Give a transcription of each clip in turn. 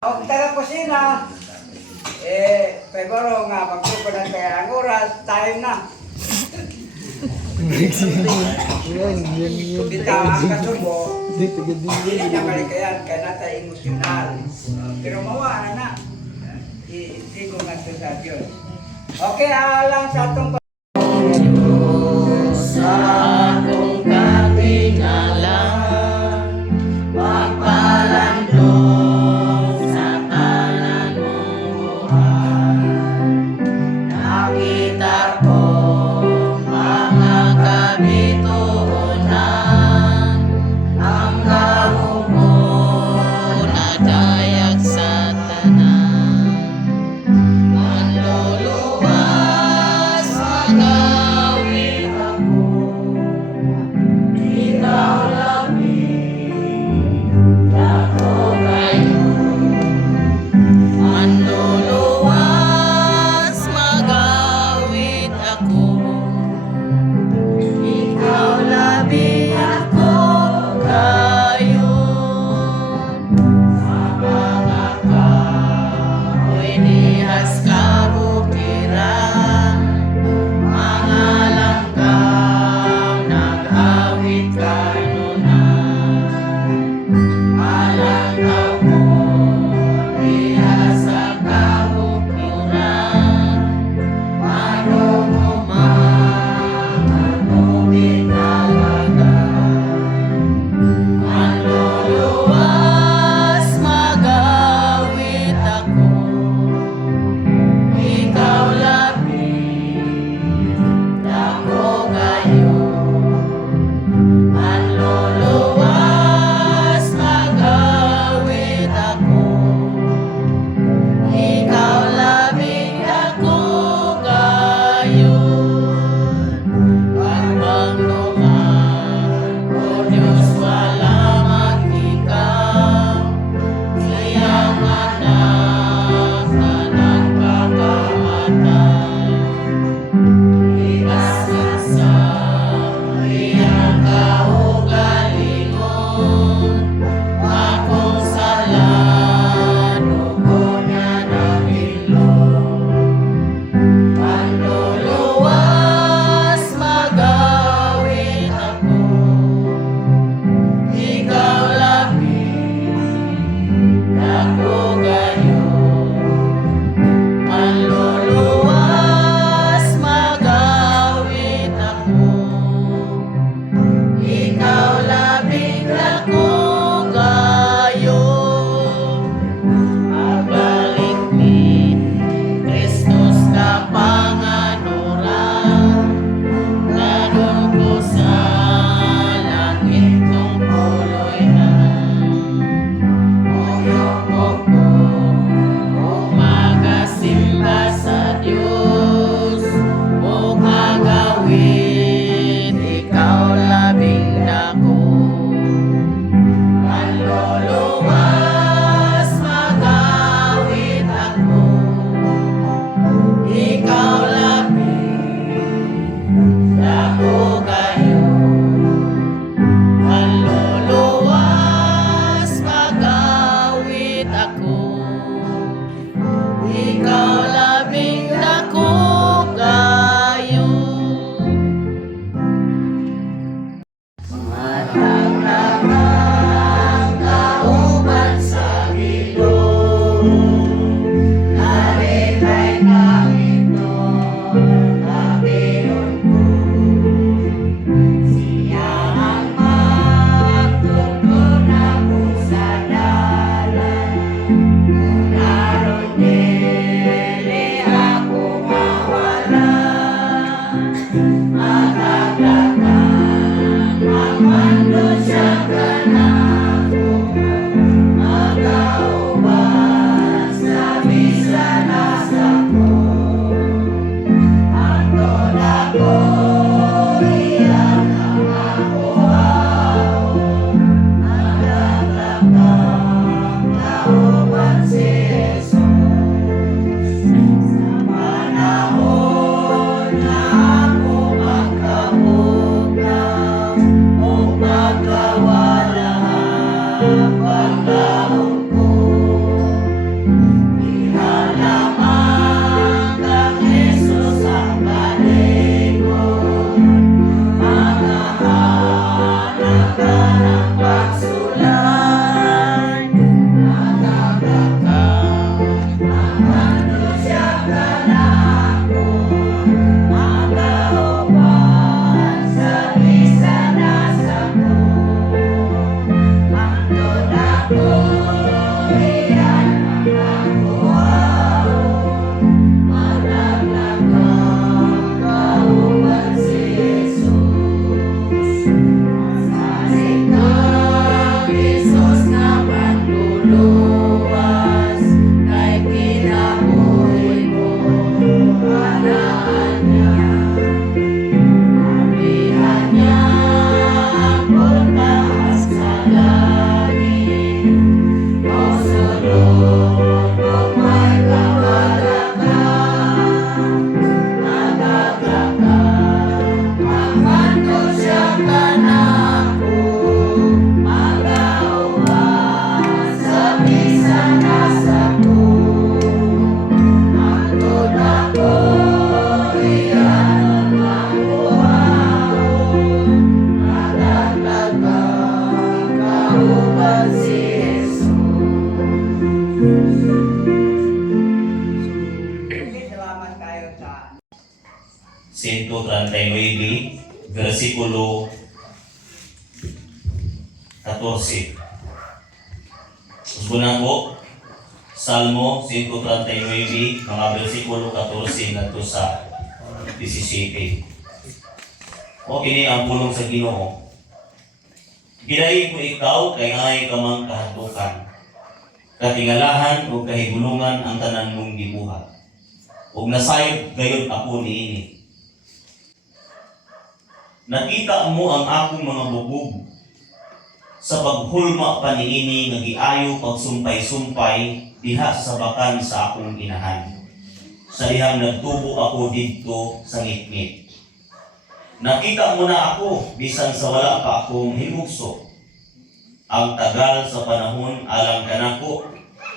Ang taga-kusina, pagoro nga, magpupunan kaya ang oras, time na. Kita ang kasubo, hindi na malikayan, kaya natin emosyonal. Pero mawaan na, hindi ko nga ito sa Diyos. Okay, alang sa itong Okay, salamat tayo sa 139, versikulo 14. Susunan ko, Salmo 139, mga versikulo 14 ngadto sa 17. O kini ang pulong sa Ginoo. Ginahi ko ikaw kay ngay ka mang kahadukan. Katingalahan o kahigulungan ang tanan mong gibuhat. Ug nasayod gayud ako niini. Nakita mo ang akong mga bubog sa paghulma pa niini nga giayo pagsumpay-sumpay diha sa bakan sa akong inahan. Sa dihang nagtubo ako didto sa ngitngit. Nakita mo na ako bisan sa wala pa akong himugso. Ang tagal sa panahon alang kanako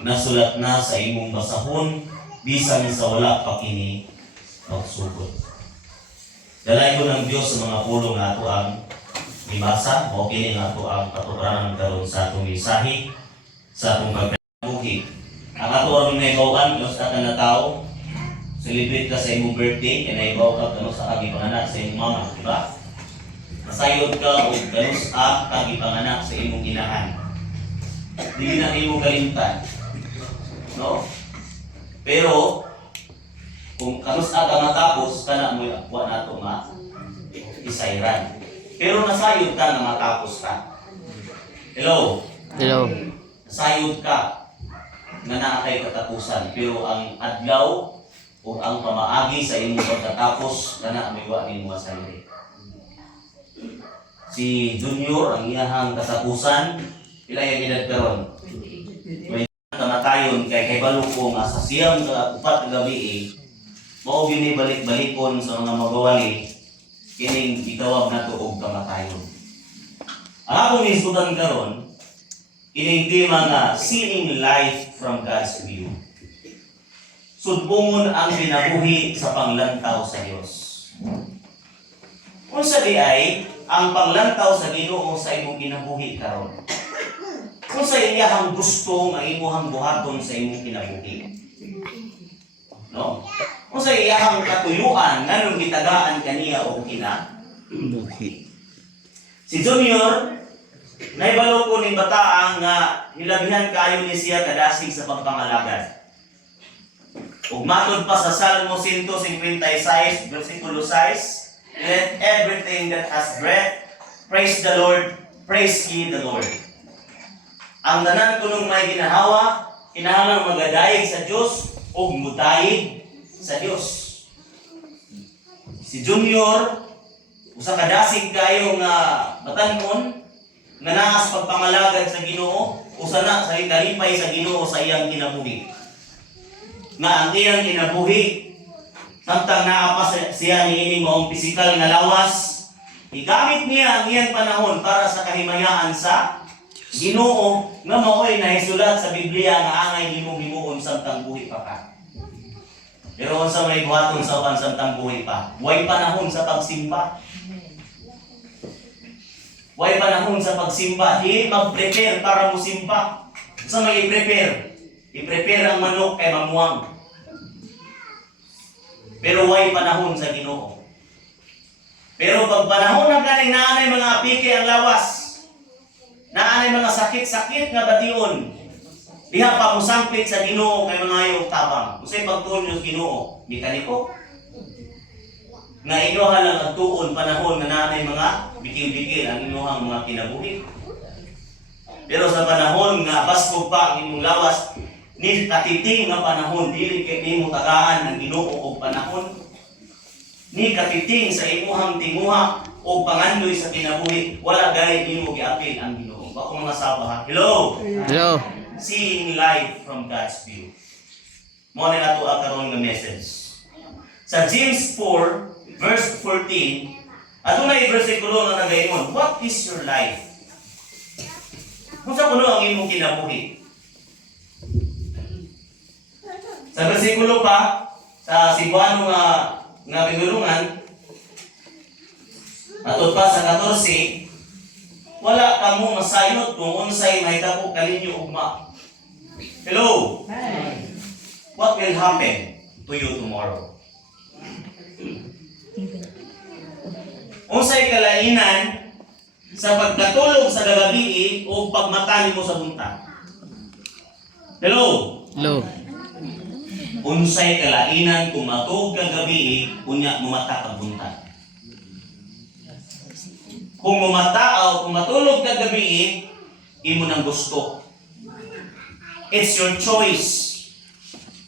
nasulat na sa imong basahon bisan sa wala pa kini magsugod. Dalay ko ng Diyos sa mga pulong nato ang ibasa o kini nga to ang patukranan karon sa atong mensahe sa atong pagkabuhi. Ang ato ang naibawan Diyos ka na tao, celebrate ka sa imong birthday, kaya naibaw ka kano sa kagipanganak sa imong mama, di ba? Masayod ka o kano sa kagipanganak sa imong inahan. Dili na imong kalimtan. No? Pero kung kano sa ka matapos, kana mo akwa nato nga isayran. Pero nasayod ka na matapos ka. Hello? Hello. Nasayod ka na naatay katapusan. Pero ang adlaw o ang pamaagi sa imong pagkatapos kana may wa nin masayri. Si Junior ang iyahang katapusan pila yung edad karon. May kamatayon kay balo ko nga sa siyam ka upat ka gabi mao gini balik-balikon sa mga magawali kining gitawag nato og kamatayon. Ang akong isgutan karon kining tema nga seeing life from God's view. Sudbungon ang binabuhi sa panglantaw sa Dios. Unsa di ay ang panglantaw sa Ginoo sa imong kinabuhi karon? Unsa iyahang gusto nga imong buhaton sa imong kinabuhi? No? Unsa iyahang katuyuan nganong gitagaan kaniya o kinabuhi? Si Junior naibalo ko ning bata nga hilabihan kaayo ni siya kadasig sa pagpangalagad. Ug matod pa sa Salmo 156 versikulo 6, let everything that has breath praise the Lord, praise ye the Lord. Ang tanan kunong may ginahawa, kinahanglan magadayeg sa Dios ug mutayig sa Dios. Si Junior usa ka dasig kayo nga batanon nga naa sa pagpangalagad sa Ginoo, usa na sa kalipay sa Ginoo sa iyang kinabuhi. Nga ang iyang kinabuhi samtang naa pa siya niini maong pisikal nga lawas, igamit niya ang iyang panahon para sa kahimayaan sa Ginoo nga mao'y nahisulat sa Biblia nga angay nimo himuon samtang buhi pa ka. Pero unsa may buhaton sa uban samtang buhi pa? Way panahon sa pagsimba. Way panahon sa pagsimba, di mag-prepare para mo simba. Sa may i-prepare? I-prepare ang manok kay mamuang. Pero way panahon sa Ginoo. Pero pag panahon na galing naanay mga apike ang lawas, naanay mga sakit-sakit nga bation, diha pa musangpit sa Ginoo kay mga ayong tabang. Usay pagtuon niyo sa Ginoo, mekaniko. Nga inuha lang ang tuon panahon nga naanay mga bikil-bikil ang inuhang mga kinabuhi. Pero sa panahon nga baskog pa ang imong lawas, ni katiting nga panahon dili kay nimo tagaan ang Ginoo og panahon. Ni katiting sa imuhang tinguha o pangandoy sa kinabuhi, wala gayud nimo giapil ang Ginoo. Ako mga saba ha. Hello. Hello. Seeing life from God's view. Mo na nato karon nga message. Sa James 4 verse 14, adunay bersikulo nga nagaingon, what is your life? Unsa kuno ang imong kinabuhi? Sa bersikulo pa sa Cebuano nga pinulungan atod pa sa 14, wala kamo masayot kung unsay mahitabo kaninyo ugma. Hello. what will happen to you tomorrow. Unsay kalainan sa pagkatulog sa gagabi o pagmata nimo sa buntag? Hello. Hello. Unsay kalainan kung matug kagabi unya mumata kag buntag? Kung mumata o kung matulog kagabi, imo nang gusto. It's your choice.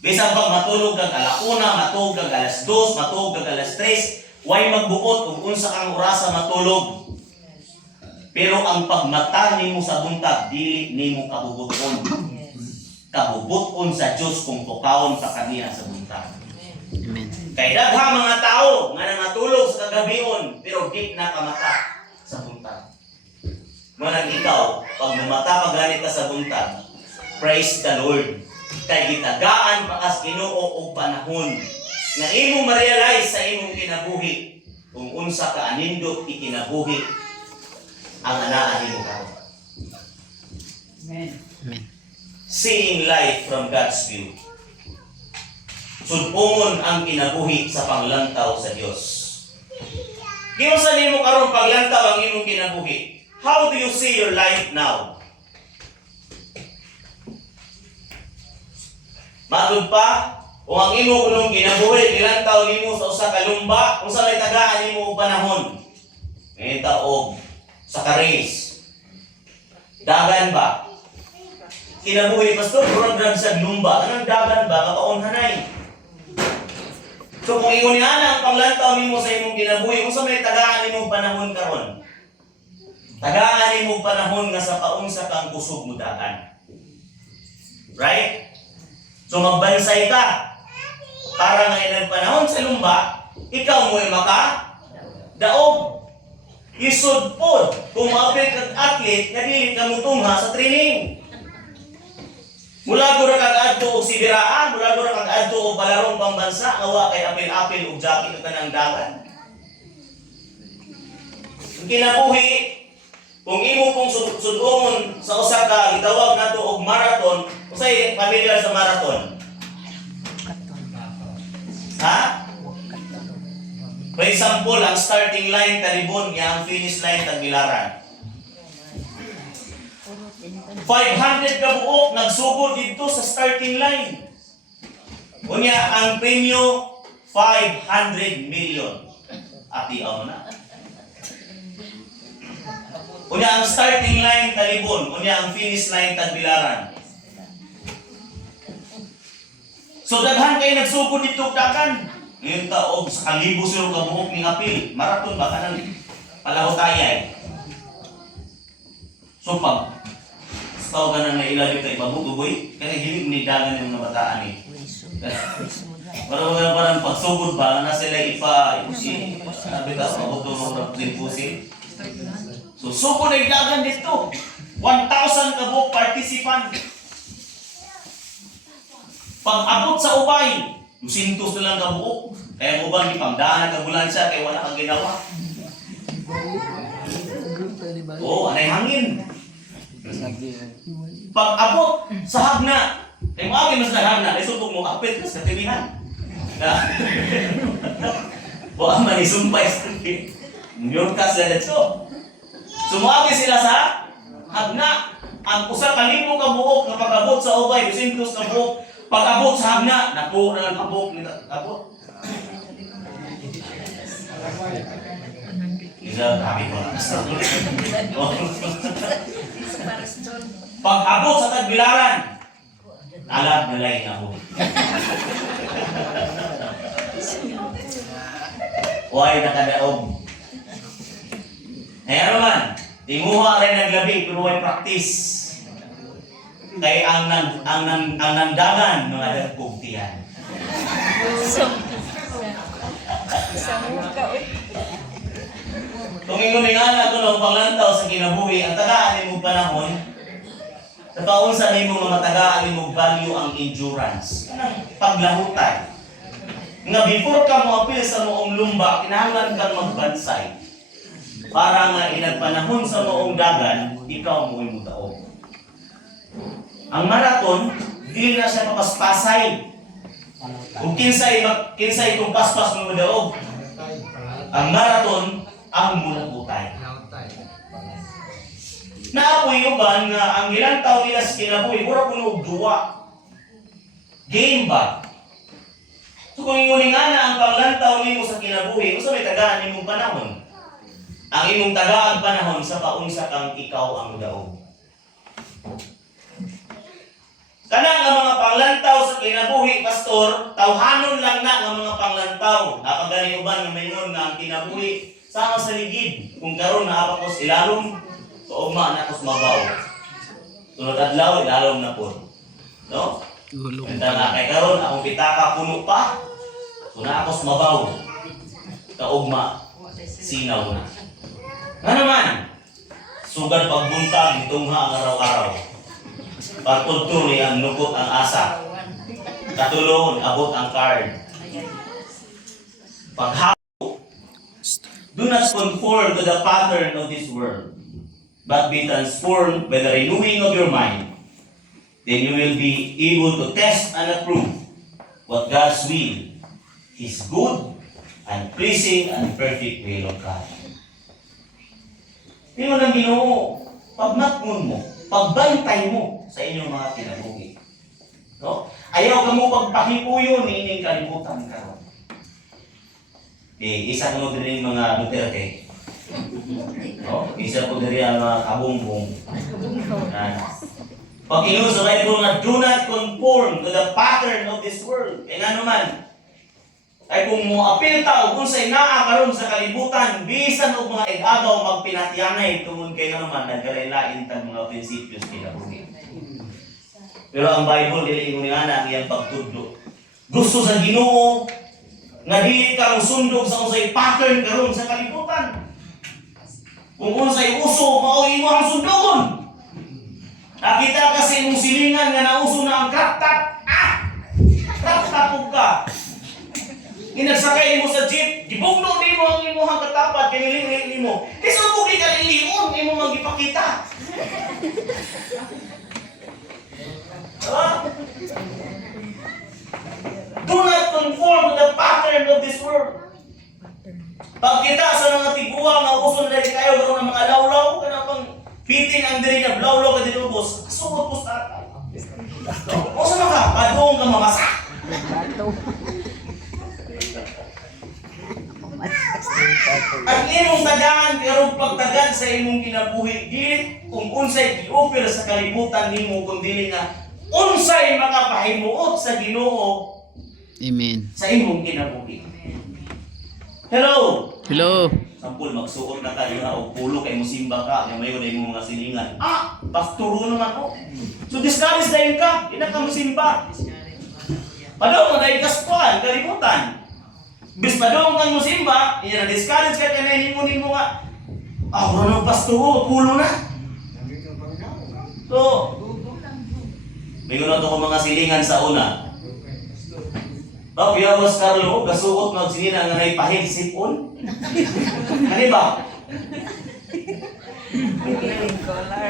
Bisan pag matulog kag alauna, matulog kag alas 2, matulog kag alas 3, way magbuot kung unsa kang orasa matulog. Pero ang pagmata nimo sa buntag dili nimo kabubuton. Kabubuton sa Dios kung tukawon sa kaniya sa buntag. Amen. Kay daghang mga tao nga nangatulog sa kagabion pero di nakamata sa buntag. Manang ikaw, pag namata paglanit ka sa buntag, praise the Lord. Kay gitagaan pa kas Ginoo og panahon nga imo ma-realize sa imong kinabuhi kung unsa ka anindot ikinabuhi ang anaa nimo karon. Amen. Amen. Seeing life from God's view. Sudpumon ang kinabuhi sa panglantaw sa Dios. Giunsa nimo karon paglantaw ang imong kinabuhi? How do you see your life now? Matod pa, kung ang imo kunong kinabuhi nilantaw nimo sa usa ka lumba, unsa may tagaan nimo og panahon? May taog sa karis. Dagan ba? Kinabuhi pastor, murag sa lumba. Anong dagan ba? Kapaunhanay. So kung ingon niya ang panglantaw nimo sa imong kinabuhi, unsa may tagaan nimo panahon karon? Tagaan nimo panahon nga sa paunsa kang kusog mo dagan. Right? So magbansay ka. Para nga ilang panahon sa lumba, ikaw mo ay daog. Isod po, kung maapil kag athlete, nadilit ka mo tungha sa training. Mula gura kag adto og sibiraan, mula gura kag adto og balarong pambansa, awa kay apil-apil og jacket ka ng dagan. Ang kinabuhi, kung imo pong sudumon sa usa ka gitawag nato og marathon, usay familiar sa marathon? Ha? For example, ang starting line Talibon, ang finish line Tagbilaran. 500 ka buok nagsugod dito sa starting line. Unya ang premyo 500 million. Atiaw na. Unya ang starting line Talibon, unya ang finish line Tagbilaran. So daghan kay nagsugod dito dakan. Ngayon taog sa kalibo sila ka buok ni apil. Marathon ba kanang palahutayay. So pag tao ka na nailalim ka ipabutuboy, kaya hilig ni dagan yung nabataan eh. Parang pagsugod ba, na sila ipusin. Sabi ka, pabutulong din pusin. So sugod ay dagan dito. 1,000 ka buok participant. Pag abot sa ubay, 200 na lang ka buok. Kaya mo bang ipangdaan ang ambulansya kaya wala kang ginawa? Oo, anay hangin. Pag abot sa hagna, kaya mo agin mas na hagna, ay subok mo apit ka sa timihan. Buang man isumpay sa timihan. Nyurkas na dito. Sumuagi sila sa hagna. Ang usa ka libo ka buok na pag-abot sa ubay, 200 ka buok. Pag-abot sa hagna, napo na lang kabuk nito. Abot. Isa, kami ko na. Pag-abot sa Tagbilaran, alam na lain ako. Huwag nakadaog. Kaya naman, tinguha rin naglabi, pero huwag practice. Kaya ang nandagan mga dagpugtiyan. Kung inguningan ako ng panglantaw sa kinabuhi, ang tagaan mo panahon, sa paunsa nimo nga matagaan mo value ang endurance. Kanang paglahutan. Nga before ka mo apil sa moong lumba, kinahanglan kang magbansay. Para nga inagpanahon sa moong dagan, ikaw mo imutaog. Ang marathon, dili na siya papaspasay. Kung kinsay itong paspas mo daog, ang marathon, ang mulakutay. Naapoy uban nga ang ilang taon nila sa kinabuhi, mura puno og duwa. Game ba? So kung yun nga na ang panglantaw nimo sa kinabuhi, usa may tagaan nimong panahon. Ang imong tagaang panahon sa paunsa kang ikaw ang daog. Kanang ang mga panglantaw sa kinabuhi, pastor, tawhanon lang na ang mga panglantaw. Kapag gani uban nga mayroon nga ang kinabuhi sama sa ligid. Kung karon na apakos ilalom, kaugma na kos mabaw. Sunod adlaw ilalom na po. No? Enta na kay karon akong pitaka puno pa. Kuna akos mabaw. Kaugma sinaw na. Nga naman, sugad pagbuntag itong ang araw-araw. Pagtudturi ang nugot ang asa. Katulon, abot ang card. Paghapo, do not conform to the pattern of this world, but be transformed by the renewing of your mind. Then you will be able to test and approve what God's will, His good and pleasing and perfect will of God. Tingnan ng Ginoo, pagmatmon mo, pagbantay mo sa inyong mga kinabuhi. No? Ayaw ka mo pagpahipuyo ni ining kalibutan karon. Isa ko din yung mga Duterte. No? Isa ko din ang mga kabumbong. Pag inuso kayo po nga, do not conform to the pattern of this world. Kaya nga naman, ay kung mo apil tao, kung sa'y naakaroon sa kalibutan, bisan o mga igagaw magpinatyanay, tungod kayo naman, nagkalain tag mga prinsipyos kinabuhi. Pero ang Bible, dili nga na ang iyang pagtudlo. Gusto sa Ginoo, nga dili ka sundog sa unsay pattern karon sa kalibutan. Kung unsay uso, mao imo ang sundogon. Nakita kasi mong silingan nga nauso na ang kraptap. Kraptap ka. Inagsakay mo sa jeep, gibugno nimo ang imong katapat, kiniling nimo. Kasi mo di ka lilion, imo magipakita. Do not conform to the pattern of this world. Pag kita sa mga tiguwa nga uso na dali kayo karon ng mga lawlaw, kana pang fitting ang diri nga blawlaw ka dili ubos. Sugod po sa o sa mga padung ka mamasa. Ang imong tagaan karong pagtagad sa imong kinabuhi, dili kung unsay gi-offer sa kalibutan nimo kun dili nga unsay makapahimuot sa Ginoo. Amen. Sa imong kinabuhi. Hello. Hello. Sampul magsuot na ka diha og pulo kay mosimba ka, nga mayon imong mga silingan. Pastoro naman ko. So discourage dayon ka, ina ka mosimba. Padong na ikaspuan kalibutan. Bis padong kang mosimba, iya na discourage ka kanay nimo nga. Wala nang pastoro, pulo na. So, may gano'n ko mga silingan sa una. Piyawas Carlo, gasuot magsilina nga na'y pahig sipon. Kani ba?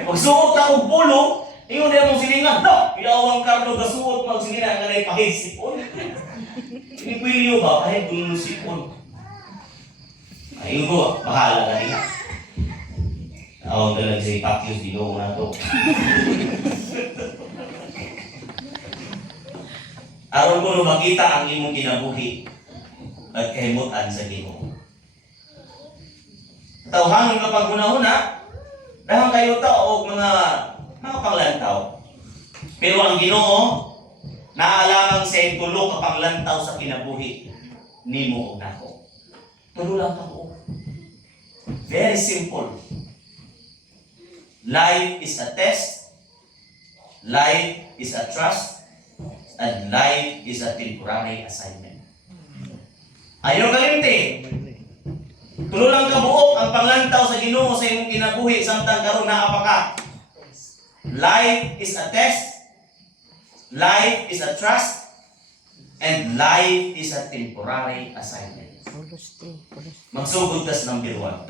Magsuot na kong pulo, ingon na mong silingan, piyawang Carlo, gasuot magsilina nga na'y pahig sipon. Inikwiliyo ba? Pahig kong sipon. Ayun ko, bahala na rin. Ako talagang si Pakyos, dino na to. Aron ko makita ang imong kinabuhi at kahimutan sa Ginoo. Tawhanon ka pag una-una, dahang kayo tao og mga panglantaw. Pero ang Ginoo naalamang sa tulo ka panglantaw sa kinabuhi nimo ug nako. Tulo lang ako. Very simple. Life is a test. Life is a trust. And life is a temporary assignment. Ayaw kalimti. Tulo lang kabuok ang panglantaw sa Ginoo sa imong kinabuhi samtang karon naa pa ka. Life is a test. Life is a trust. And life is a temporary assignment. Magsugod tas number 1.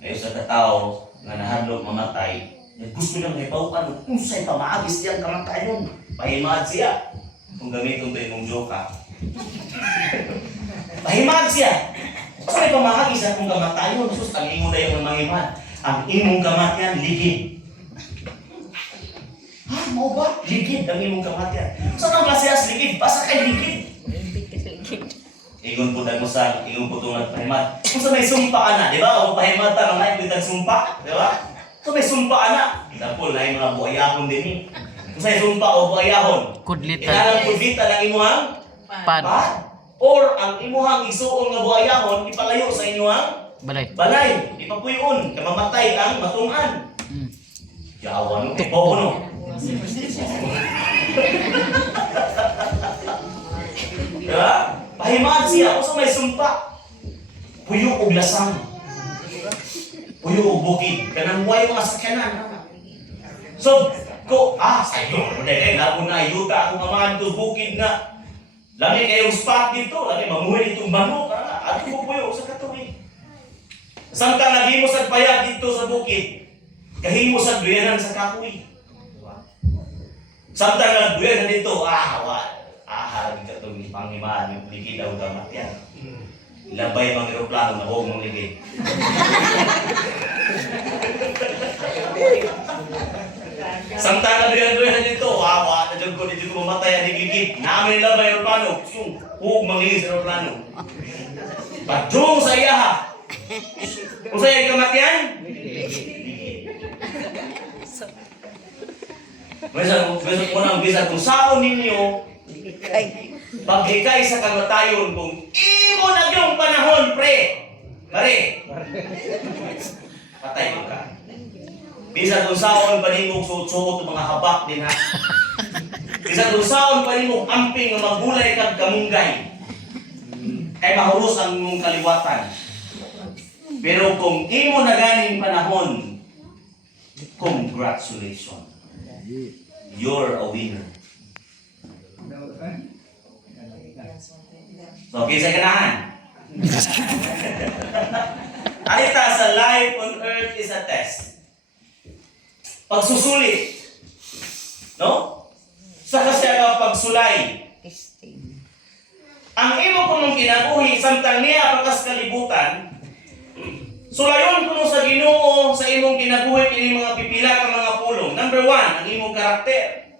Ayaw sa katao nga nahadlok mamatay. Gusto niyang ipaukan, kung sa'y pamaagis niyang kamatayon, pahimad siya. Kung gamitin ito yung joke. Pahimad siya. Sa'y pamaagis niya kung kamatayon, sus, ang imo na yung mahimad. Ang imong kamatayan, ligid. Ha, mo ba? Ligid ang imong kamatayan. Saan ang klase as ligid? Basta kay ligid. Ingon po tayo sa ingon po itong nagpahimad. Kung sa may sumpa ka na, di ba? O pahimad ta, mga yung sumpa, di ba? So may sumpa ka na. Example, na yung mga buhayahon din eh. Kung sa may sumpa o buhayahon, Kudlitan. inanang kudlitan ang imuhang Pan. or ang imuhang isuon nga buhayahon, ipalayo sa imuhang Balay. balay. Ipapuyon, kamamatay ang matungan. Yawan, tipo no? Diba? Pahimad siya, kung sa may sumpa. Puyo og lasang. Puyo og bukid. Kanang buhay mga sakyanan. So, sayo, kaya labo na ayuta ako nga mga ito bukid nga. Lami kayong spot dito, lami mamuhay itong manok. At ko puyo sa katuwing. Samtang naghimo sa payag dito sa bukid, kahimo sa duyanan sa kahoy. Samtang nagduyanan dito, harap ka itong panghimaan, yung ligid ang damat yan. Labay mga aeroplano na huwag mong ligid. Samtang nagduyanan dito, na dyan ko mamatay ang ligid. Namin labay aeroplano, huwag mong ligid sa aeroplano. Padrong sa iyaha. Kung sa'yo yung kamatian, Besok mo nang bisa kung saan ninyo paglikay sa kamatayon kung imo na yung panahon, pre. Pare. Patay mo ka. Bisa kung saan pa rin mong suot-suot mga habak din ha. Bisa kung saan pa rin mong amping na magulay kag kamunggay. Kay mahuros ang mong kaliwatan. Pero kung imo na ganing panahon, congratulations. You're a winner. So, okay sa ganahan. Alita sa life on earth is a test. Pagsusulit. No? Sa kasya pagsulay. Ang imo kunong kinabuhi, samtang niya pagkas kalibutan, sulayon kuno sa Ginoo sa imong kinabuhi kini mga pipila ka mga pulong. Number 1, ang imong karakter.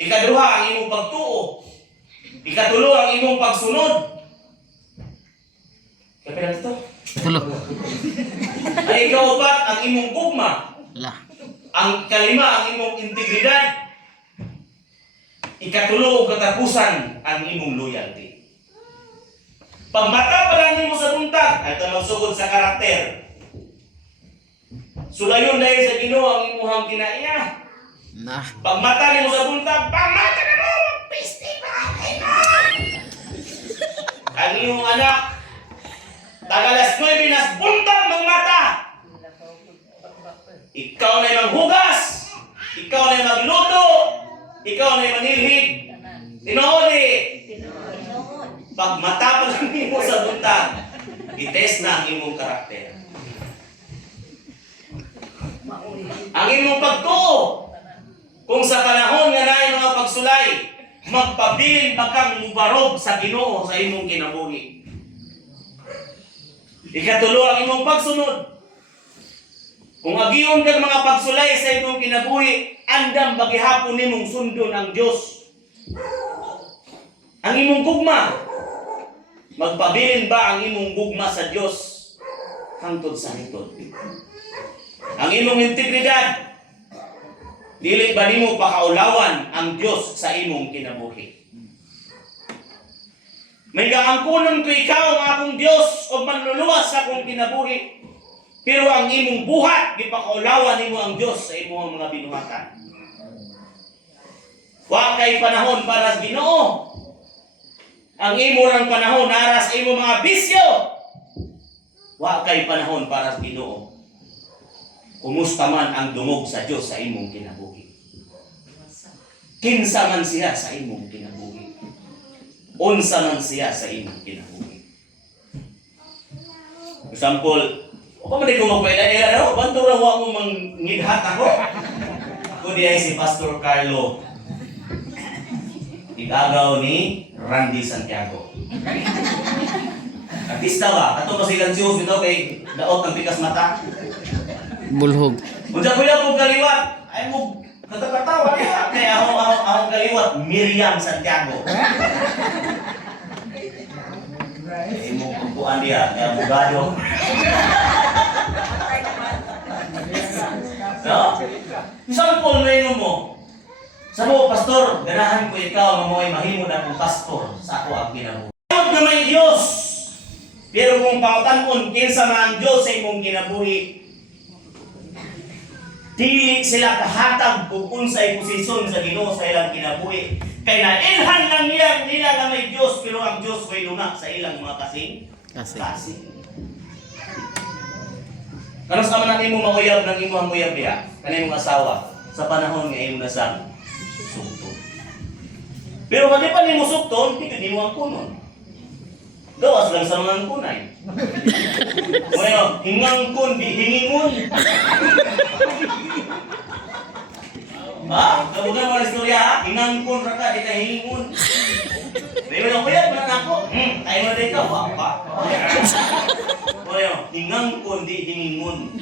Ikaduha, ang imong pagtuo. Ikatulo, ang imong pagsunod. Kapila dito? Tulo. Ang ikaupat, ang imong gugma. La. Ang kalima, ang imong integridad. Ikatulo, katapusan, ang imong loyalty. Pag mata pa lang nimo sa buntag, ay ito magsugod sa karakter. Sulayon dahil sa Ginoo ang imuhang kinaiya. Na. Pag mata nimo sa buntag, pag mata na mo, pisti pa kayo. Ang iyong anak, tagalas 9 nas buntag ng mata. Ikaw na'y maghugas, ikaw na'y magluto, ikaw na'y manilhig. Tinoodi. Pag mata pa lang nimo sa buntag, i-test na ang imong karakter. Ang imong pagtuo, kung sa panahon nga naay mga pagsulay, magpabilin pa kang mubarog sa Ginoo sa imong kinabuhi. Ikatulo, ang imong pagsunod. Kung agiyon kang mga pagsulay sa imong kinabuhi, andam bagihapon nimong sundon ang Dios. Ang imong gugma, magpabilin ba ang imong gugma sa Dios hangtod sa hitod? Ang imong integridad, dili ba nimo pakaulawan ang Dios sa imong kinabuhi? May gaangkunon ko ikaw ang akong Dios o manluluwas sa akong kinabuhi. Pero ang imong buhat, gipakaulawan nimo ang Dios sa imong mga binuhatan. Wa kay panahon para sa Ginoo. Ang imo ng panahon naras imo mga bisyo. Wa kay panahon para sa Ginoo. Kumusta man ang dungog sa Dios sa imong kinabuhi. Kinsa man siya sa imong kinabuhi. Unsa man siya sa imong kinabuhi. Example, O pa man ko magpaila-ila no? Bantura wa mo mangidhat ako. Kundi ay si Pastor Carlo. Igagaw ni Randy Santiago. Artista ba? Ato ba silang siyos ito kay daot ng pikas mata? Bulhog. Unsa ko lang kaliwat? Ay mo katawa niya. Kay ahong kaliwat Miriam Santiago. Ay mo kuan dia, kay abogado. No? Sample na mo. Sabo, pastor, ganahan ko ikaw mamoy mahimo na kong pastor sa ako ang ginabuhi. Ayot na may Diyos. Pero kung pangutan-on, kinsa man ang Diyos sa imong ginabuhi, dili sila kahatag kung unsay posisyon sa Ginoo sa ilang kinabuhi. Kay nailhan lang nila na may Diyos, pero ang Diyos may luna sa ilang mga kasing. Kanos naman natin mo mauyab ng imong uyab diha, kanay mong asawa sa panahon nga imo nasang sugton. Pero kung di pa nimo sugton, di ka nimo ang kunon. Gawas lang sa mga kunay. Bueno, hingang kun, di hingingon. Ha? Kabugan mo ang istorya ha? Hingang kun raka, di ka hingingon. Pero yung kuyab na ako, tayo mo din ka, wapa. Bueno, hingang kun, di hingingon.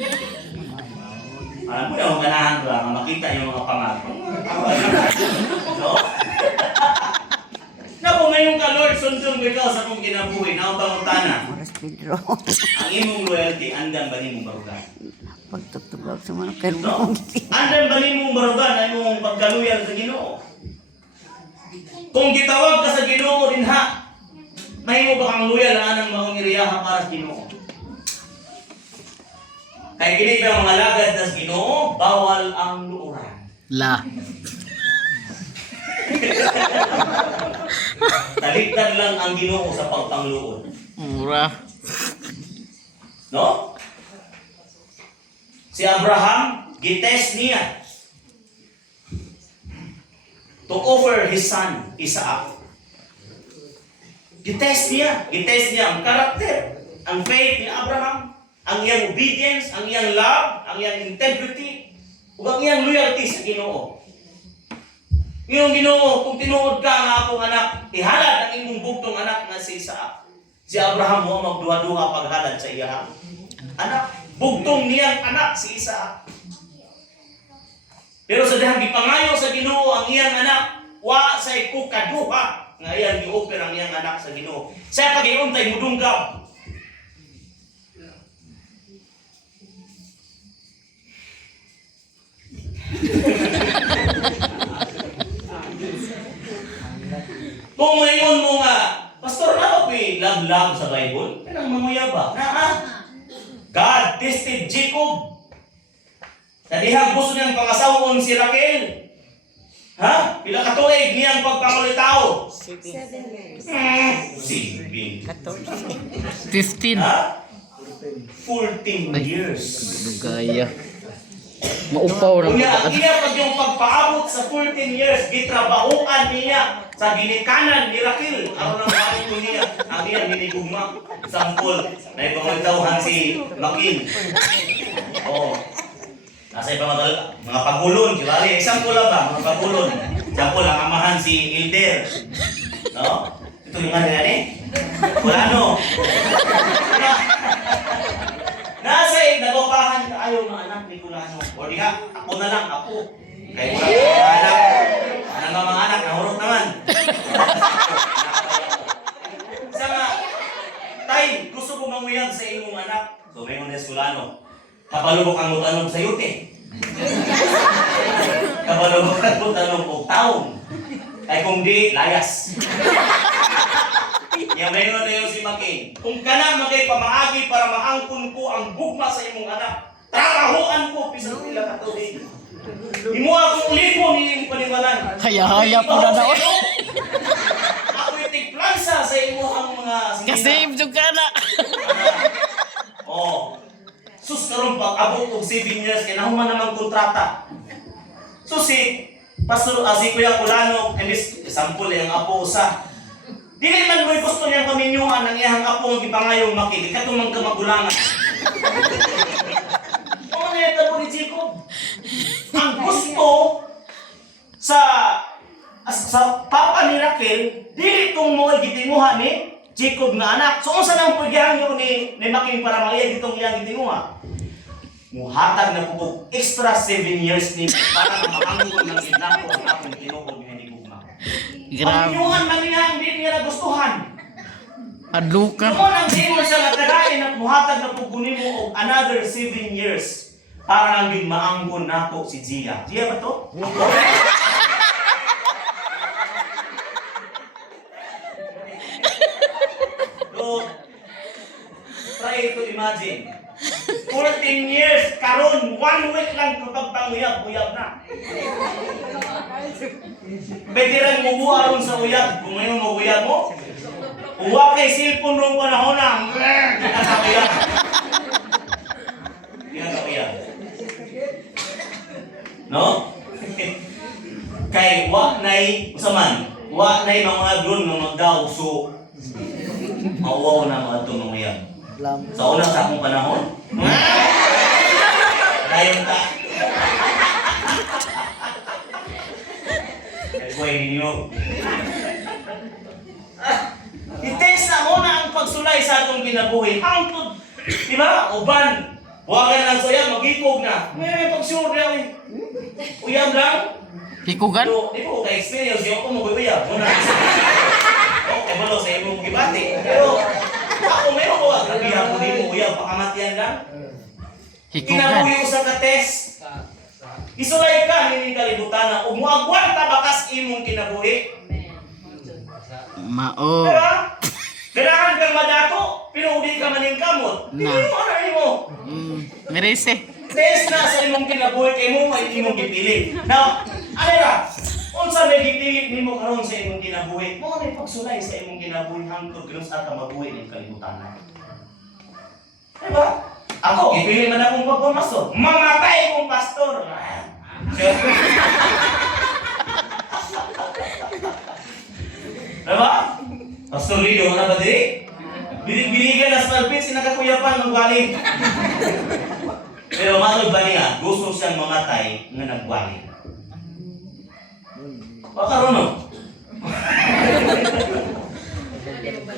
Alam mo na, huwag ganahan ko lang, makita yung mga pangako. No? Naku, ngayong ka, Lord, sundong ikaw sa kong kinabuhi, nautang-utana. Ang imong loyalty, andan ba nimong barugan? Pagtugtugog sa mga pero No? Andan ba nimong barugan ang imong pagkaluyal sa Ginoo? Kung gitawag ka sa Ginoo rin ha, mahimo ba kang loyal ang anang maong iriyaha para sa Ginoo? Kaya kini ba mga lagad na sa Ginoo, bawal ang luuran. La. Taligtad lang ang Ginoo sa pagpangluod. Mura. No? Si Abraham, gitest niya to offer his son, Isaac. Gitest niya ang karakter, ang faith ni Abraham, ang iyang obedience, ang iyang love, ang iyang integrity, ug ang iyang loyalty sa Ginoo. Ngayong Ginoo, kung tinuod ka nga akong anak, ihalad ang imong bugtong anak nga si Isaac. Si Abraham mo magduha-duha paghalad sa iyang anak. Bugtong niyang anak si Isaac. Pero sa dihang gipangayo sa Ginoo ang iyang anak, wa sa ikukaduha nga iyang gi-offer ang iyang anak sa Ginoo. Sa pag-iuntay mudunggaw. Kung mayon mo nga, pastor na ako love sa Bible, kanang manguya ba? God tested Jacob. Sa dihang gusto niyang pangasawon si Raquel. Ha? Pila ka tuig niyang pagpangulitaw? 7. 15. Ha? 14 years. Dugaya. Maupaw na. Kunya, ang iya pag yung pagpaabot sa 14 years, gitrabahuan niya sa ginikanan ni Raquel. Ako nang bakit ko niya, ang iya minigugma. Sampol, na ipamagtawhan si Makin. Oo. Nasa mga pagulon, kibali. Example lang ba, mga pagulon. Example, ang amahan si Ilder. No? Ito yung ano yan eh. Wala no. Nasa nagapahan ka ayaw ng anak ni Kulano. O di ka, ako na lang, ako. Kaya wala ka mga anak. Anong nga mga anak, nahurot naman. Isa nga, tay, gusto ko mamuyag sa imong anak. So, may mga Kulano. Kapalubok ang mutanong sa yute. Kapalubok ang mutanong o taon. Ay kung di, layas. Yang mayroon na yun si Making. Kung ka na magay pamaagi para maangkon ko ang gugma sa imong anak, trabahoan ko, pisang nila katulig. Imo akong lipo ni imong panimalan. Haya-haya po na daw. Ako itig plansa sa imo ang mga sinina. Kasi juga na. Oh. Sus karon pag abot og 7 years kay nahuman namang kontrata. So si Pastor si Kuya Kulano, emis sample ang apo usa. Dili man mo'y gusto niyang paminyuhan ang iyang apo ang gipangayong makita katong mga kamagulangan. Mga neta po ni Jacob. Ang gusto sa papa ni Raquel, dili itong mo gitinguha ni Jacob nga anak. So, unsa nang pagyahan nyo ni Making para maiya ditong iyang gitinguha? Muhatag na po extra 7 years ni para na makanggon ng ginako ang akong tinukod ni Gugma. Ang Grabe. inyuhan man niya, hindi niya nagustuhan. Adlo ka. Noon ang singon siya natagain at muhatag na po kunin mo og another 7 years para lang maanggon nako si Gia. Gia ba to? So, try to imagine. 14 years, karon 1 week lang kapag panguyab-uyab na. Veteran mo buha ron sa uyab. Kung ngayon mo uyab mo, uwa kay cellphone nung panahon na. Kinakakuyab. Kinakakuyab. No? Kay wa nay usaman, wa nay mga drone nga magdaog so mawaw na mga itong mga yan. Sa una sa akong panahon, dayon ka. Ay, boy, ninyo. I-test na mo na ang pagsulay sa atong kinabuhi. Hangtod, di ba? Uban. Huwag ka lang sa uyab, mag-ikog na. May pag-sure na, uy. Uyab lang. Hikugan? Pero, di ko ka-experience yung ako mag-uyab. Muna. Okay, malo sa imong gibati. Pero, ako meron ko. Nabihan ko din mo uyab, pakamatian lang. Hikugan. Kinabuhi ko sa ka-test. Isulay ka, hindi kalibutan na. Umuagwan tabakas imong kinabuhi. Mao. Diba? Kailangan kang madato, pero hindi ka maning kamot. Hindi Na. mo ano mo. Merese. Test na sa imong kinabuhi kay mo, ay imong gipili. Now, ano ra? Unsa may gipili nimo karon sa imong kinabuhi? Mo na pagsulay sa imong kinabuhi hangtod karon sa ka mabuhi ning kalibutan. Diba? Ako, gipili man akong pagpumastor. Mamatay kong pastor. Diba? Pastor Lido, ano ba di? Binig-binigan na sa palpit, sinakakuyapan ng galing. Pero matod ba niya, gusto siyang mamatay nga nagwaling. Baka ron, no?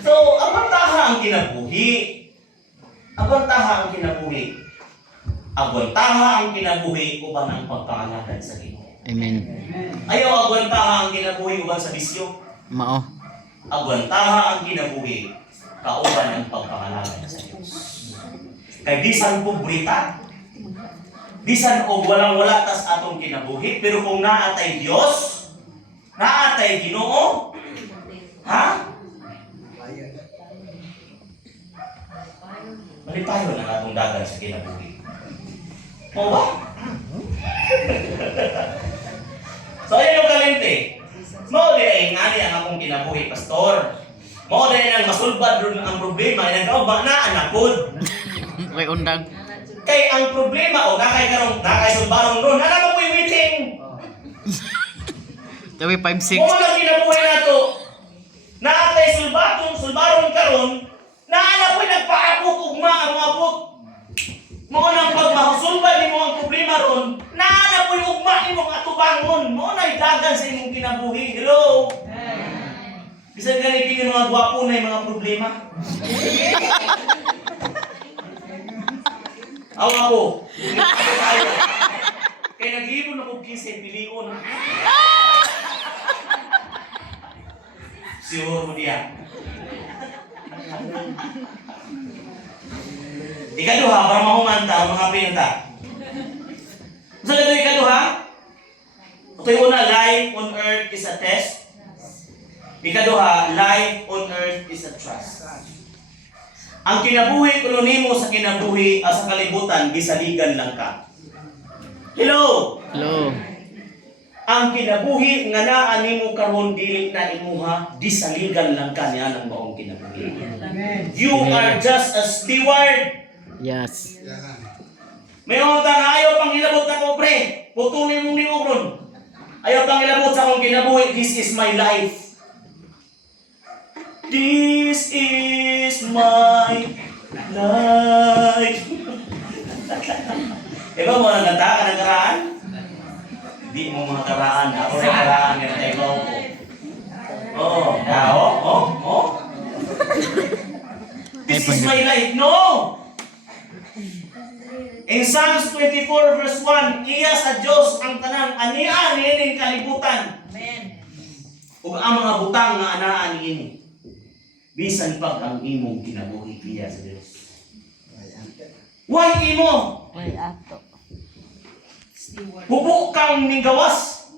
So, abantaha ang kinabuhi. Abantaha ang kinabuhi. Abantaha ang kinabuhi uban ang pagpangalagan sa Ginoo. Amen. Ayaw agwantaha ang kinabuhi uban sa bisyo. Mao. Agwantaha ang kinabuhi kauban ang pagpangalagan sa Diyos. Kay bisan pobrita, bisan og walang-wala tas atong kinabuhi, pero kung naatay Dios, naatay Ginoo, ha? Malipayon ang atong dagan sa kinabuhi. O ba? So, ayun yung kalente. Mao di ay ngani ang akong kinabuhi, pastor. Mao di nang masulbad ron ang problema, nagkauba na anakod. Kay undang. Kay ang problema o nakay sulbaron ron, ana mo yung meeting. Tawi 5-6. Mo lang kinabuhi nato. Naatay sulbaron karon, naana ko'y nagpaabot ugma ang mga abot. Mo nang pag mahusulbad nimo ang problema ron, naana ko'y ugma nimo nga tubangon. Mo na dagan sa imong kinabuhi. Hello. Bisan gani kini mga gwapo na yung mga problema. Aw ako. Kaya nag-iibon ako kisay pilion. Sure mo diya. Ikaduha, para mahumanta ang mga pinta. Sa ito ikaduha, ito yung una, life on earth is a test. Ikaduha, life on earth is a trust. Ang kinabuhi kuno nimo sa kinabuhi sa kalibutan gisaligan lang ka. Hello. Hello. Ang kinabuhi nga naa nimo karon dili na imuha gisaligan lang ka niya ng maong kinabuhi. You are just a steward. Yes. May utang ayaw pang hilabot na ko pre. Putulin mong niog ron. Ayaw pang hilabot sa akong kinabuhi. This is my life. This is my Like. Ikaw mo nagkanta ka ng karaan? Hindi mo mga karaan. Ako rin karaan. Ganito ikaw ko. Oh. This is my life. No! In Psalms 24 verse 1, iya sa Diyos ang tanang ania niining kalibutan. Amen. Ug ang mga butang nga anaa niini. Bisan pag ang imong kinabuhi iya sa Diyos. Why imo? Ay, ato. Hubok kang minggawas.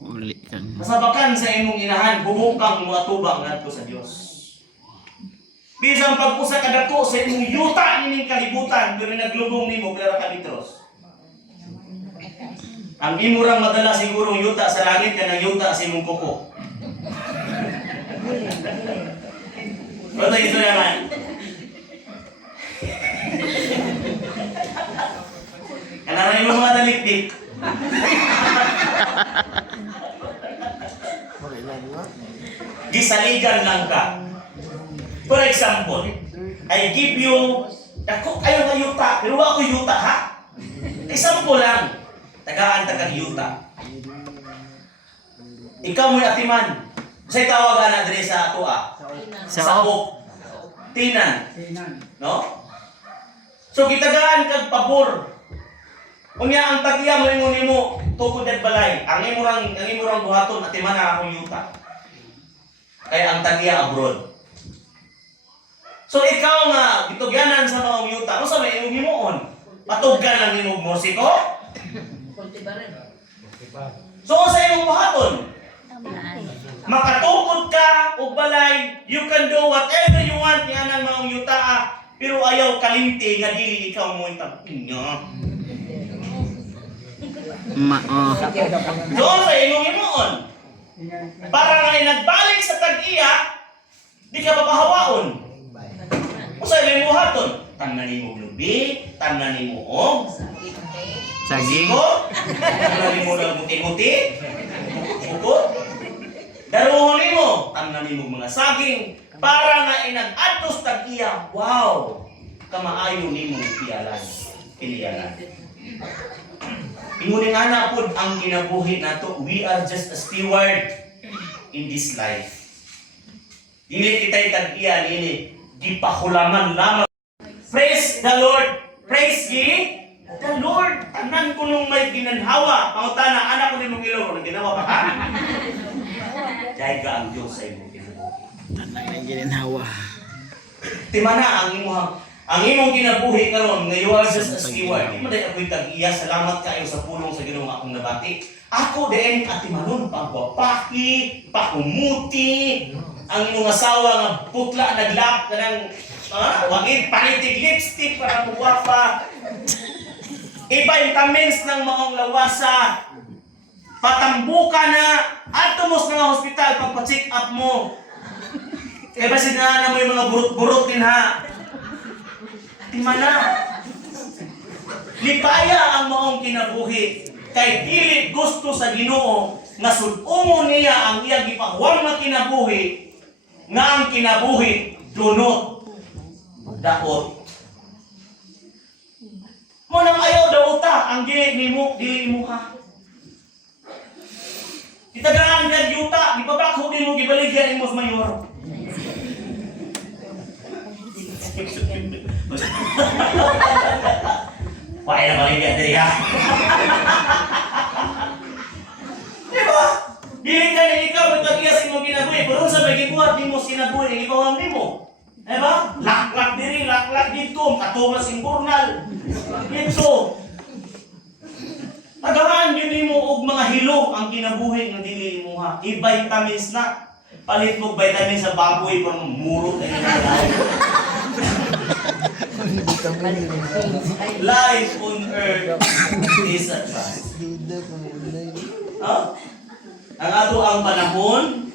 Uli kang. Masabakan sa imong inahan, hubok kang muatubang ngadto sa Dios. Bisan pag-usa ka dako sa imong yuta nining kalibutan, pero naglubong nimo pera ka litros. Ang imo rang madala siguro yuta sa langit kanang yuta sa imong kuko. Ano ito naman? Kanang imong mga dalikdik. Gisaligan lang ka. For example, I give you, ako kayo nga yuta, pero ako yuta ha? Example lang, tagaan tagang yuta. Ikaw mo'y atiman. Sa'y tawagan na diri sa ato Saok. Tinan. No? So kitagaan kag pabor. Unya ang tagiya mo ingon nimo tukod at balay. Ang imo rang buhaton atiman na akong yuta. Kaya ang tagiya abroad. So ikaw nga gitugyanan sa mga yuta, ano sa may imong himuon? Patuggan lang imong musiko? Kultibarin. So sa imong buhaton, makatukod ka og balay, you can do whatever you want ni anang mga yuta, pero ayaw kalimti nga dili ikaw mo itapinyo. So sa imong himuon, para nga nagbalik sa tag-iya, di ka mapahawaon. Usay may buhaton, tangnan nimo lubi, tangnan nimo og Saging. ko, tangnan nimo lang muti-muti, bukod. Daruhon nimo, tangnan nimo mga saging, para nga inag-atos tag-iya, wow, kamaayo nimo piliyalan. Inguning ana pud ang kinabuhi nato, we are just a steward in this life. Dili kita'y tag-iya nini, gipahulaman lamang. Praise the Lord, praise ye the Lord. Tanan ko nung may ginanhawa, pangutana, anak ko din mong ilo, nang ginawa pa ka? Dahil ka ang Diyos sa imong kinabuhi. Tanang ang ginhawa. Timana ang imong kinabuhi karon nga you are just a steward. Di mo dahil ako'y tag-iya, salamat kayo sa pulong sa Ginoo akong nabati. Ako din atimanon, pagwapahi, pakumuti, ang mga asawa nga putla naglap ka ng wagid panitig lipstick para magwapa. Iba-vitamins ng maong lawasa. Patambuka na ato mo sa mga hospital pagpa-check up mo. Kaya ba sinana mo yung mga burot-burot din ha? Timana. Lipaya ang maong kinabuhi. Kay dili gusto sa Ginoo nga sud-umon niya ang iyang gipahwang na kinabuhi nga ang kinabuhi dunot daot. Mo nang ayaw daw ta ang dili mo ha. Itagaan kag yuta, gipabakho din mo gibaligyan imong mayor. Wala na baligyan diri ha. Diba? Dili ka na ikaw nagkagiyasin mo kinabuhi, pero sa may gibuhat di mo sinabuhi, ikaw ang mo. Diba? Laklak diri, laklak dito, katumas imburnal. Dito. Tagaan yun mo og mga hilo ang kinabuhi ng dili mo ha. I-vitamins na. Palit mo vitamins sa baboy para murot ay life on earth is a trust. Ang ato ang panahon,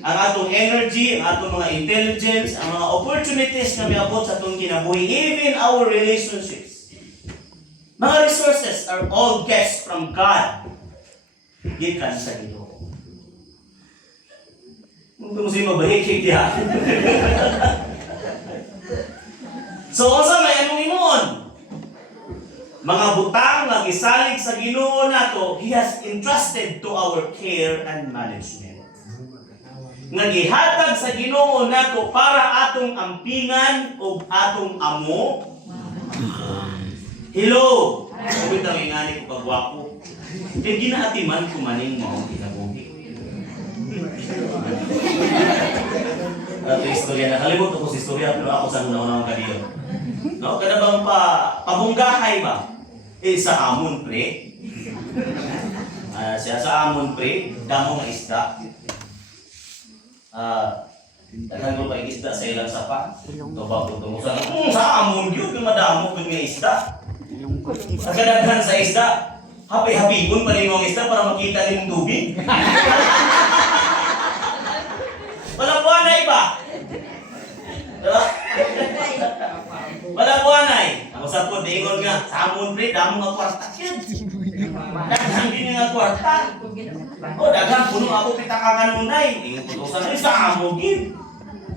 ang atong energy, ang atong mga intelligence, ang mga opportunities na miabot sa atong kinabuhi, even our relationships. Mga resources are all gifts from God. Gikan sa Ginoo. Kung mo siya mabahikik diha. So, unsa may anong imuon? Mga butang nga gisalig sa Ginoo nato, He has entrusted to our care and management. Nga gihatag sa Ginoo nato para atong ampingan o atong amo. Hello! Kung ang ingani ko kagwapo. Kaya ginaatiman ko maning mo kinabuhi. At istorya na kalimut ko sa istorya pero ako sa una-unang kadiyo. No, kada bang pabunggahay ba? Sa amon pre. Siya sa amon pre, damo nga isda. Daghan ko pa isda sa ilang sapa. To ba ko tungo sa amon gyud nga madamo kun nga isda. Sa kadaghan sa isda, hapi-hapikon pa nimo ang isda para makita nimong tubig. Walang buwanay ba? Diba? Walang buwanay. Ako sa po, dingon nga, sa amon pre, damo nga kwarta. Daghang din nga kwarta. O, daghang puno ako pitakakan munay. Ingon ko sa sa amon din.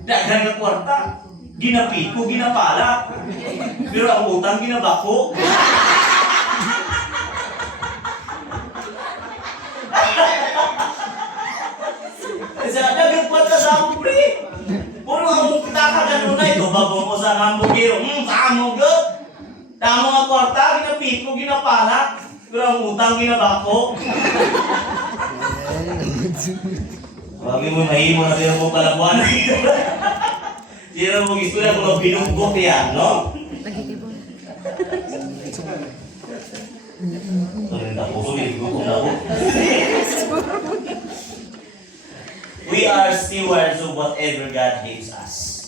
Daghang nga kwarta. Ginapiko, ginapala. Pero ang utang ginabako. Sa daghang kwarta sa amon pre. Puro ang pitakakan munay. Bago mo sa hamburgero. Sa amon good. Damo nga kwarta, ginapiko, ginapala. Pero ang utang ginabako. Wagi mo mahimo na pero mo palabuan. Sino mo istorya kung binunggok yan, no? We are stewards of whatever God gives us.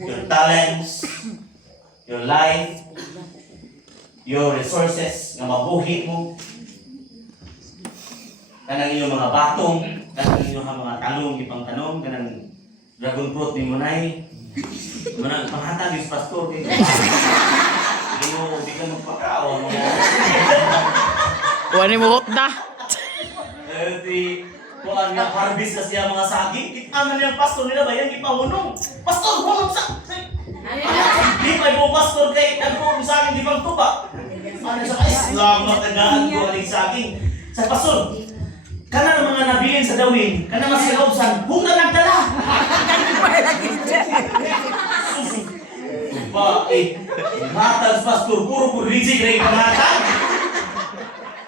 Your talents, your life, your resources nga mabuhi mo, kanang inyong mga batong, kanang inyong mga talong, ipang tanong, kanang dragon fruit ni Munay, manang panghatag yung pastor, di ka magpakao, Wani mo hot na. Kung ang harvest na siya mga saging, kitaman niyang pastor nila ba yan, ipahunong. Pastor, hunong sa... Di pa yung pastor kay nagpuhong sa akin, di bang tuba? Ano sa Islam, matagaan ko aling saging. Sa pastor, kana mga nabilin sa dawin, kana mas kalobsan, hunga nagdala. Hatag pastor, puro rizig na yung pangatag.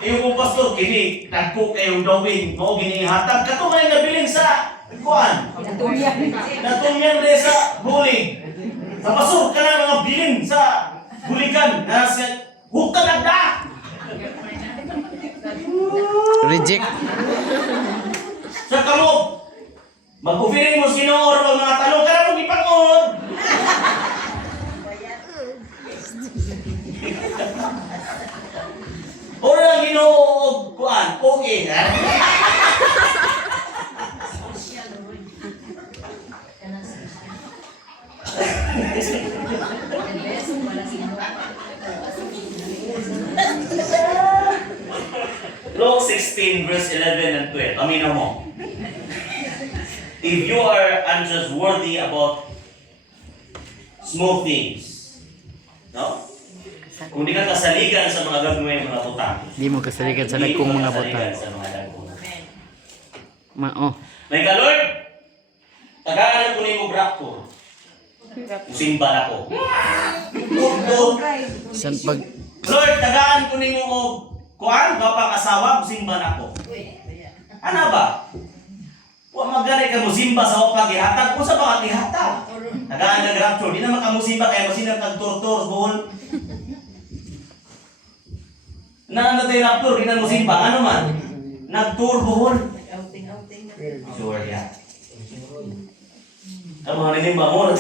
Yung pastor, kini, nagpo kayong dawin, mo ginihatag. Kato nga yung nabilin sa kuan. Natumyan rin sa bulig. Sa pastor, kana mga bilin sa buligan. Hukta nagda. Reject. Sa kamo, mag-offering mo sino or mga tanong, kaya mo ipag-on. Or lang Ginoo kuan, okay na. Luke 16 verse 11 and 12. Aminin mo. If you are untrustworthy about small things, no? Kung di ka kasaligan sa mga gagawin mga utang, Di mo kasaligan sa nagkong mga butang. sa mga dagkong. May ka, Lord, tagaan ko na yung braktor. Simba na ko. San pag Lord, tagaan ko na yung kuan, bapang asawa, simba na ko. Ano ba? Wa magani ka musimba sa upag ihatag, kung sa mga ihatag. Tagaan ka rapture, di naman ka musimba kaya masinang kag-tortor, buhol. Na tayo raptor, di na musimba, ano man? Nag-tour, buhol. Sure, yeah. Ang mga nilimba mo.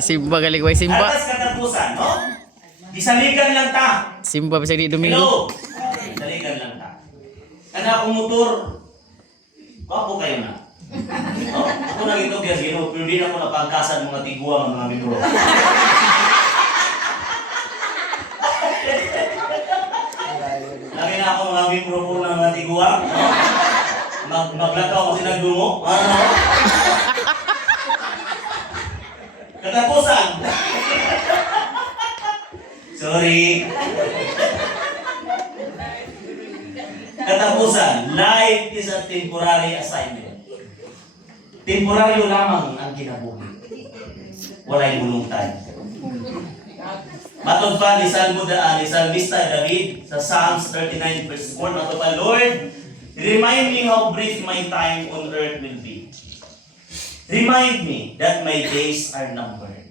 simba galigway simba. Atas katapusan, no? Disaligan lang ta. Simba bisag di Domingo. Hello! Disaligan lang ta. Kana akong motor, wapo kayo na. Oh, ako nang ito kaya Ginoo, pero di na ako napagkasan mga tiguang ng mga membro. Lagi na ako mga membro po ng mga tiguang. No? Maglakaw kasi nagdungo. Ano? Katapusan. Sorry. Katapusan, life is a temporary assignment. Temporaryo lamang ang kinabuhi. Walay bulungtad. Matod pa ni Salmista David sa Psalms 39 verse 4, matod pa, Lord, remind me how brief my time on earth will be. Remind me that my days are numbered.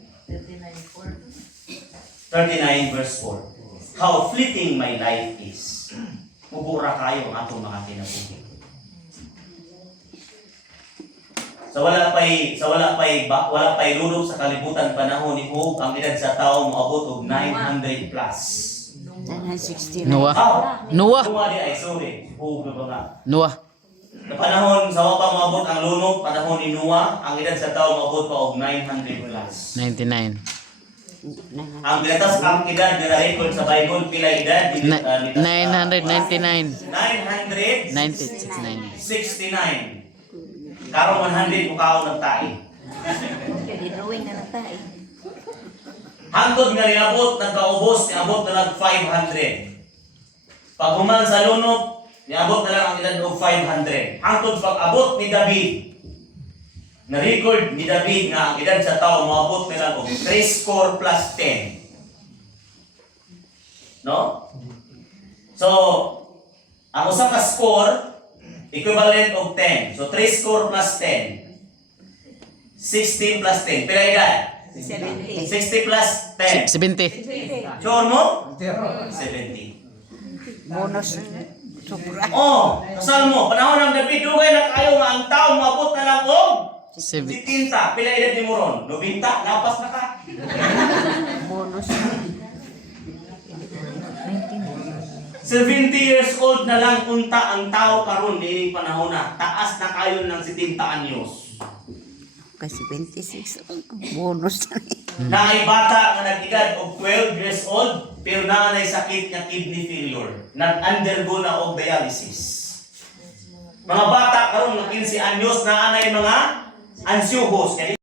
39 verse 4. How fleeting my life is. Mubura kayo ang atong mga kinabuhi. Wala pa'y lulog sa kalibutan panahon ni Job, ang edad sa tao moabot og 900 plus. 969. Noah. Noah Noah. di ay sorry. Job na ba nga? Noah. Sa panahon sa wapa moabot ang lunog, panahon ni Noah, ang edad sa tao moabot pa og 900 plus. 99. Ang gatas ang edad na record sa Bible pila edad? 999. 969. Karong 100 mukaon ng tae. Drawing na natay. Hangtod nga niabot, nagkaubos, niabot na lang 500. Pag human sa lunok, niabot na lang ang edad og 500. Hangtod pag abot ni David, na-record ni David nga ang edad sa tao moabot na lang og 3 score plus 10. No? So, ang usa ka score equivalent of 10. So 3 score plus 10. 16 plus 10. Pila edad? 70. 60 plus 10. 70. Sure mo? 70. Bonus. Sobra. Oh, kasal mo. Panahon ng David, dugay na kayo nga ang tao maabot na lang og 70. 70. Pila edad ni Moron? 90? Lapas na ka. Bonus. 70 years old na lang unta ang tao karon nining panahon na. Taas na kayo ng 70 anyos. Kasi 26. Bonus na Naay bata nga nag-edad og 12 years old pero naanay sakit nga kidney failure. Nag-undergo na og dialysis. Mga bata karon nga 15 anyos naanay mga ansyuhos.